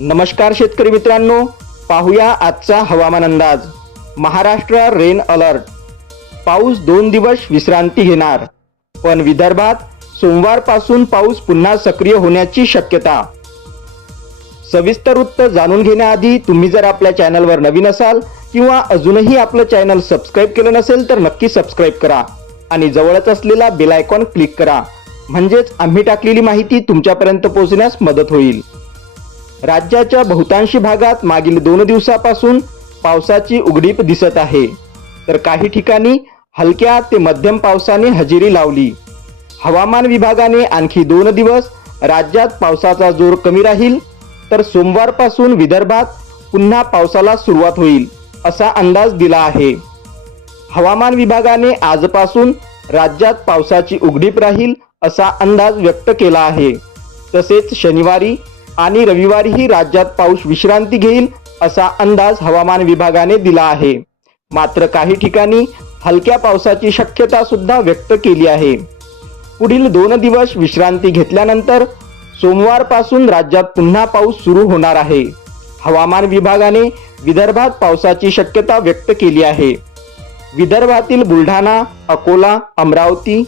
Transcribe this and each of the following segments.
नमस्कार शेतकरी मित्रांनो पाहूया आजचा हवामान अंदाज. महाराष्ट्र रेन अलर्ट पाऊस दोन दिवस विश्रांती घेणार पण विदर्भात सोमवारपासून पाऊस पुन्हा सक्रिय होण्याची शक्यता. सविस्तर वृत्त जाणून घेण्याआधी तुम्ही जर आपल्या चॅनलवर नवीन असाल किंवा अजूनही आपलं चॅनल सबस्क्राईब केलं नसेल तर नक्की सबस्क्राईब करा आणि जवळच असलेला बेल आयकॉन क्लिक करा. म्हणजेच आम्ही टाकलेली माहिती तुमच्यापर्यंत पोहोचण्यास मदत होईल. राज्याच्या बहुतांशी भागात मागील दोन दिवसापासून पावसाची उघडीप दिसत आहे. तर काही ठिकाणी हलक्या ते मध्यम पावसाने हजेरी लावली. हवामान विभागाने आणखी दोन दिवस राज्यात पावसाचा जोर कमी राहील तर सोमवारपासून विदर्भात पुन्हा पावसाला सुरुवात होईल असा अंदाज दिला आहे. हवामान विभागाने आजपासून राज्यात पावसाची उघडीप राहील असा अंदाज व्यक्त केला आहे. तसेच शनिवारी आणि रविवारीही राज्यात पाऊस विश्रांती घेईल असा अंदाज हवामान विभागाने दिला आहे. मात्र काही ठिकाणी हलक्या पावसाची शक्यता सुद्धा व्यक्त केली आहे. पुढील दोन दिवस विश्रांती घेतल्यानंतर सोमवारपासून राज्यात पुन्हा पाऊस सुरू होणार आहे. हवामान विभागाने विदर्भात पावसाची शक्यता व्यक्त केली आहे. विदर्भातील बुलढाणा अकोला अमरावती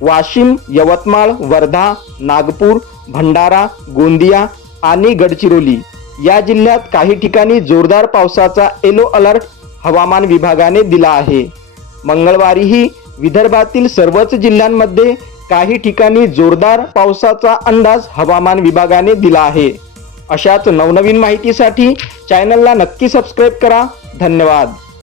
वाशिम यवतमाळ वर्धा नागपूर भंडारा गोंदिया आणि गडचिरोली या जिल्ह्यात काही ठिकाणी जोरदार पावसाचा येलो अलर्ट हवामान विभागाने दिला आहे. मंगळवारीही विदर्भातील सर्वच जिल्ह्यांमध्ये काही ठिकाणी जोरदार पावसाचा अंदाज हवामान विभागाने दिला आहे. अशाच नवनवीन माहितीसाठी चॅनलला नक्की सबस्क्राईब करा. धन्यवाद.